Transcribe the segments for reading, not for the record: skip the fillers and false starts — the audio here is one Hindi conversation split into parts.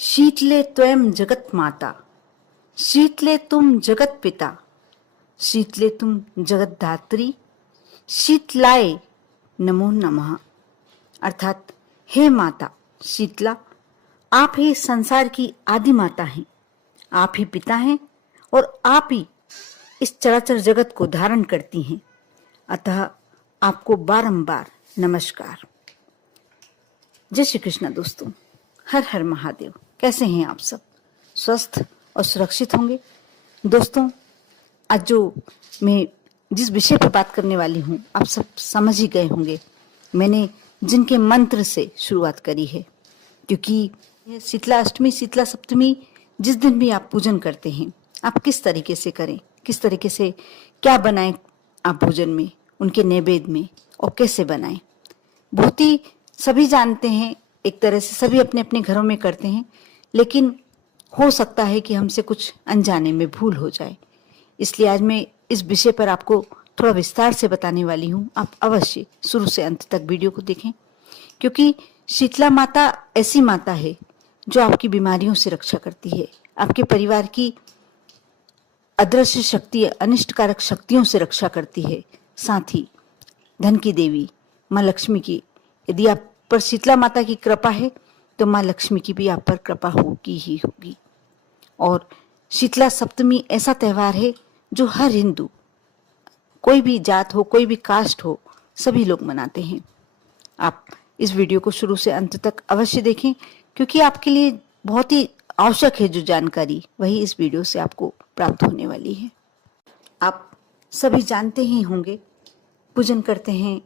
शीतले त्वं जगत माता, शीतले तुम जगत पिता, शीतले तुम जगत धात्री, शीतलाय नमो नमः। अर्थात हे माता शीतला, आप ही संसार की आदि माता हैं, आप ही पिता हैं और आप ही इस चराचर जगत को धारण करती हैं। अतः आपको बारंबार नमस्कार। जय श्री कृष्ण दोस्तों, हर हर महादेव। कैसे हैं आप सब? स्वस्थ और सुरक्षित होंगे? दोस्तों, आज जो मैं जिस विषय पर बात करने वाली हूँ आप सब समझ ही गए होंगे। मैंने जिनके मंत्र से शुरुआत करी है, क्योंकि शीतला अष्टमी, शीतला सप्तमी जिस दिन भी आप पूजन करते हैं, आप किस तरीके से करें, किस तरीके से क्या बनाएं आप भोजन में, उनके नैवेद्य में, और कैसे बनाएं, बहुत ही सभी जानते हैं। एक तरह से सभी अपने अपने घरों में करते हैं, लेकिन हो सकता है कि हमसे कुछ अनजाने में भूल हो जाए। इसलिए आज मैं इस विषय पर आपको थोड़ा विस्तार से बताने वाली हूँ। आप अवश्य शुरू से अंत तक वीडियो को देखें, क्योंकि शीतला माता ऐसी माता है जो आपकी बीमारियों से रक्षा करती है, आपके परिवार की अदृश्य शक्ति, अनिष्टकारक शक्तियों से रक्षा करती है। साथ ही धन की देवी माँ लक्ष्मी की, यदि आप पर शीतला माता की कृपा है तो माँ लक्ष्मी की भी आप पर कृपा होगी ही होगी। और शीतला सप्तमी ऐसा त्यौहार है जो हर हिंदू, कोई भी जात हो, कोई भी कास्ट हो, सभी लोग मनाते हैं। आप इस वीडियो को शुरू से अंत तक अवश्य देखें, क्योंकि आपके लिए बहुत ही आवश्यक है जो जानकारी, वही इस वीडियो से आपको प्राप्त होने वाली है। आप सभी जानते ही होंगे, पूजन करते हैं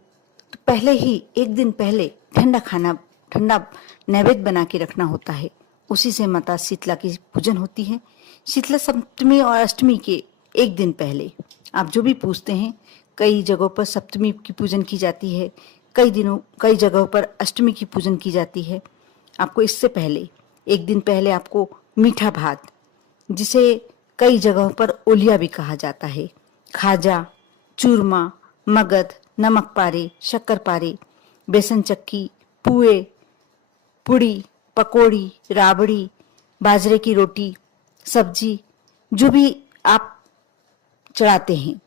तो पहले ही एक दिन पहले ठंडा खाना, ठंडा नैवेद्य बना के रखना होता है। उसी से माता शीतला की पूजन होती है। शीतला सप्तमी और अष्टमी के एक दिन पहले आप जो भी पूजते हैं, कई जगहों पर सप्तमी की पूजन की जाती है, कई जगहों पर अष्टमी की पूजन की जाती है। आपको इससे पहले एक दिन पहले आपको मीठा भात, जिसे कई जगहों पर ओलिया भी कहा जाता है, खाजा, चूरमा, मगध, नमक पारे, शक्कर पारे, बेसन चक्की, पुए, पुड़ी, पकौड़ी, राबड़ी, बाजरे की रोटी, सब्जी, जो भी आप चढ़ाते हैं,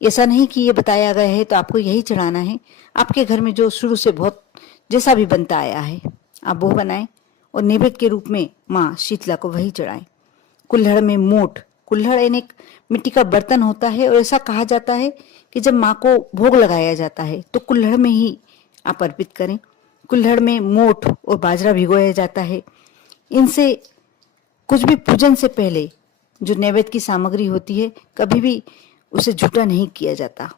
ऐसा नहीं कि ये बताया गया है तो आपको यही चढ़ाना है। आपके घर में जो शुरू से बहुत जैसा भी बनता आया है, आप वो बनाएं और नैवेद्य के रूप में माँ शीतला को वही चढ़ाएं। कुल्हड़ में मोठ, कुल्हड़ एक मिट्टी का बर्तन होता है और ऐसा कहा जाता है कि जब माँ को भोग लगाया जाता है तो कुल्हड़ में ही आप अर्पित करें। कुल्हड़ में मोठ और बाजरा भिगोया जाता है। इनसे कुछ भी पूजन से पहले जो नैवेद्य की सामग्री होती है, कभी भी उसे झूठा नहीं किया जाता।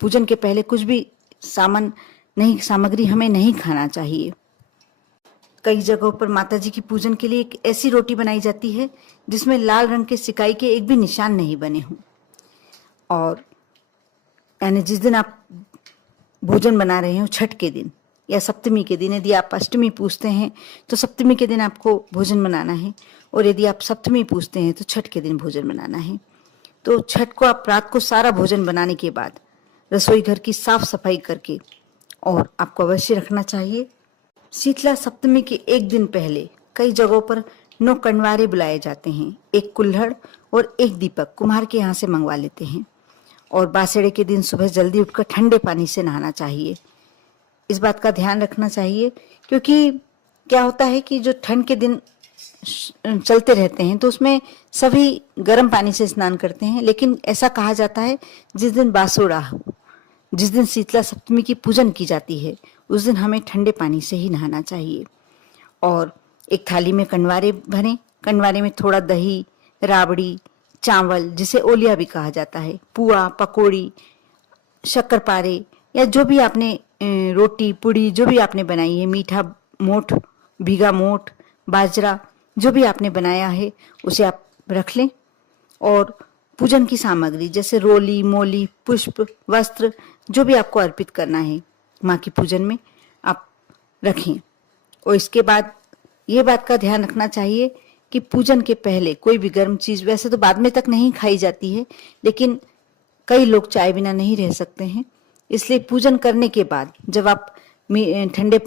पूजन के पहले कुछ भी सामग्री हमें नहीं खाना चाहिए। कई जगहों पर माता जी की पूजन के लिए एक ऐसी रोटी बनाई जाती है जिसमें लाल रंग के सिकाई के एक भी निशान नहीं बने हों। और यानी जिस दिन आप भोजन बना रहे हो, छठ के दिन या सप्तमी के दिन, यदि आप अष्टमी पूजते हैं तो सप्तमी के दिन आपको भोजन बनाना है, और यदि आप सप्तमी पूजते हैं तो छठ के दिन भोजन बनाना है। तो छठ को आप रात को सारा भोजन बनाने के बाद रसोई घर की साफ सफाई करके और आपको अवश्य रखना चाहिए। शीतला सप्तमी के एक दिन पहले कई जगहों पर 9 कण्वारे बुलाए जाते हैं। एक कुल्हड़ और एक दीपक कुम्हार के यहाँ से मंगवा लेते हैं। और बासड़े के दिन सुबह जल्दी उठकर ठंडे पानी से नहाना चाहिए। इस बात का ध्यान रखना चाहिए, क्योंकि क्या होता है कि जो ठंड के दिन चलते रहते हैं तो उसमें सभी गर्म पानी से स्नान करते हैं, लेकिन ऐसा कहा जाता है जिस दिन बासुड़ा हो, जिस दिन शीतला सप्तमी की पूजन की जाती है, उस दिन हमें ठंडे पानी से ही नहाना चाहिए। और एक थाली में कण्वारे भरें। कण्वारे में थोड़ा दही, राबड़ी, चावल, जिसे ओलिया भी कहा जाता है, पुआ, पकौड़ी, शक्करपारे, या जो भी आपने रोटी, पुड़ी जो भी आपने बनाई है, मीठा मोठ, भीगा मोठ, बाजरा, जो भी आपने बनाया है उसे आप रख लें। और पूजन की सामग्री जैसे रोली, मोली, पुष्प, वस्त्र, जो भी आपको अर्पित करना है माँ की पूजन में, आप रखें। और इसके बाद ये बात का ध्यान रखना चाहिए कि पूजन के पहले कोई भी गर्म चीज, वैसे तो बाद में तक नहीं खाई जाती है, लेकिन कई लोग चाय बिना नहीं रह सकते हैं। इसलिए पूजन करने के बाद जब आप ठंडे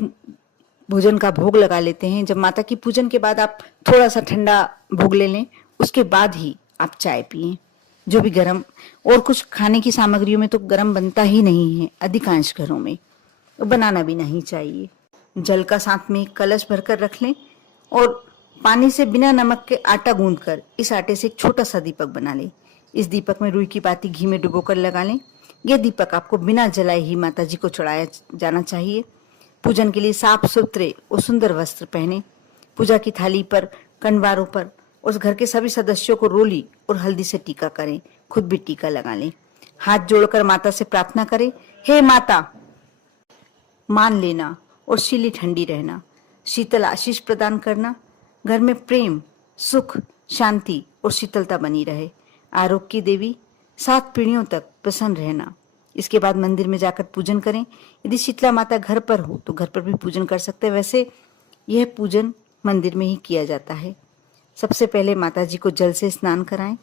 भोजन का भोग लगा लेते हैं। जब माता की पूजन के बाद आप थोड़ा सा ठंडा भोग ले लें, उसके बाद ही आप चाय पिए, जो भी गरम। और कुछ खाने की सामग्रियों में तो गरम बनता ही नहीं है, अधिकांश घरों में तो बनाना भी नहीं चाहिए। जल का साथ में कलश भरकर रख लें और पानी से बिना नमक के आटा गूंदकर इस आटे से एक छोटा सा दीपक बना लें। इस दीपक में रुई की बाती घी में डुबोकर लगा लें। यह दीपक आपको बिना जलाए ही माता जी को चढ़ाया जाना चाहिए। पूजन के लिए साफ सुथरे और सुंदर वस्त्र पहने। पूजा की थाली पर, कनवारों पर उस घर के सभी सदस्यों को रोली और हल्दी से टीका करें। खुद भी टीका लगा लें। हाथ जोड़कर माता से प्रार्थना करें, हे माता, मान लेना और शीली ठंडी रहना, शीतल आशीष प्रदान करना, घर में प्रेम, सुख, शांति और शीतलता बनी रहे। आरोग्य की देवी, 7 पीढ़ियों तक प्रसन्न रहना। इसके बाद मंदिर में जाकर पूजन करें। यदि शीतला माता घर पर हो तो घर पर भी पूजन कर सकते हैं। वैसे यह पूजन मंदिर में ही किया जाता है। सबसे पहले माता जी को जल से स्नान कराएं।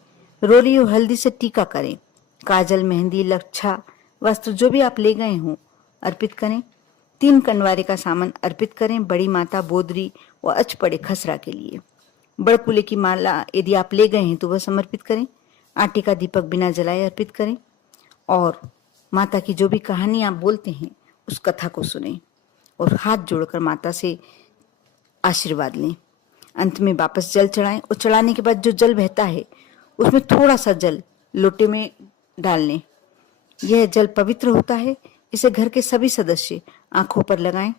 रोली और हल्दी से टीका करें। काजल, मेहंदी, लच्छा, वस्त्र जो भी आप ले गए हों अर्पित करें। 3 कनवारे का सामान अर्पित करें, बड़ी माता, बोदरी और अचपड़े खसरा के लिए। बड़कुले की माला यदि आप ले गए हैं तो वह समर्पित करें। आटे का दीपक बिना जलाए अर्पित करें और माता की जो भी कहानी आप बोलते हैं उस कथा को सुनें और हाथ जोड़कर माता से आशीर्वाद लें। अंत में वापस जल चढ़ाएं और चढ़ाने के बाद जो जल बहता है उसमें थोड़ा सा जल लोटे में डाल लें। यह जल पवित्र होता है। इसे घर के सभी सदस्य आंखों पर लगाएं।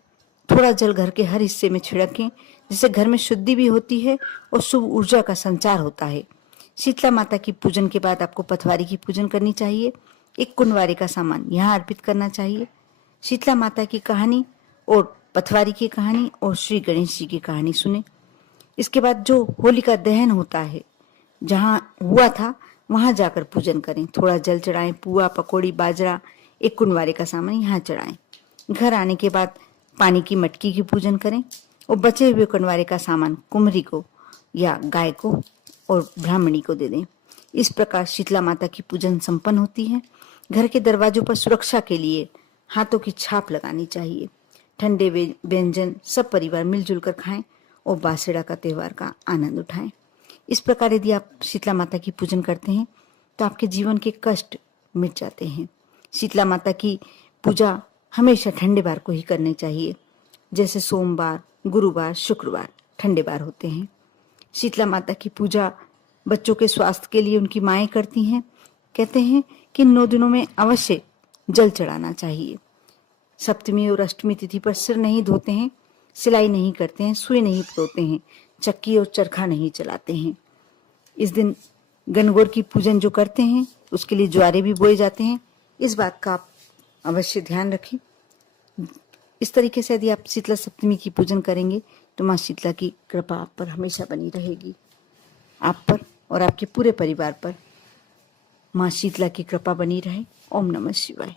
थोड़ा जल घर के हर हिस्से में छिड़कें, जिससे घर में शुद्धि भी होती है और शुभ ऊर्जा का संचार होता है। शीतला माता की पूजन के बाद आपको पथवारी की पूजन करनी चाहिए। एक कुंवारे का सामान यहाँ अर्पित करना चाहिए। शीतला माता की कहानी और पथवारी की कहानी और श्री गणेश जी की कहानी सुने। इसके बाद जो होलिका दहन होता है, जहाँ हुआ था वहां जाकर पूजन करें। थोड़ा जल चढ़ाएं, पुआ, पकौड़ी, बाजरा, एक कुंवारे का सामान यहाँ चढ़ाएं। घर आने के बाद पानी की मटकी की पूजन करें और बचे हुए कुंवारे का सामान कुम्हरी को या गाय को और ब्राह्मणी को दे दें। इस प्रकार शीतला माता की पूजन संपन्न होती है। घर के दरवाजों पर सुरक्षा के लिए हाथों की छाप लगानी चाहिए। ठंडे व्यंजन सब परिवार मिलजुल कर खाएं और बासेड़ा का त्योहार का आनंद उठाएं। इस प्रकार यदि आप शीतला माता की पूजन करते हैं तो आपके जीवन के कष्ट मिट जाते हैं। शीतला माता की पूजा हमेशा ठंडे बार को ही करनी चाहिए, जैसे सोमवार, गुरुवार, शुक्रवार ठंडे बार होते हैं। शीतला माता की पूजा बच्चों के स्वास्थ्य के लिए उनकी माएँ करती हैं। कहते हैं कि 9 दिनों में अवश्य जल चढ़ाना चाहिए। सप्तमी और अष्टमी तिथि पर सिर नहीं धोते हैं, सिलाई नहीं करते हैं, सुई नहीं परोते हैं, चक्की और चरखा नहीं चलाते हैं। इस दिन गणगौर की पूजन जो करते हैं उसके लिए ज्वारे भी बोए जाते हैं। इस बात का आप अवश्य ध्यान रखें। इस तरीके से यदि आप शीतला सप्तमी की पूजन करेंगे तो माँ शीतला की कृपा आप पर हमेशा बनी रहेगी। आप पर और आपके पूरे परिवार पर माँ शीतला की कृपा बनी रहे। ओम नमः शिवाय।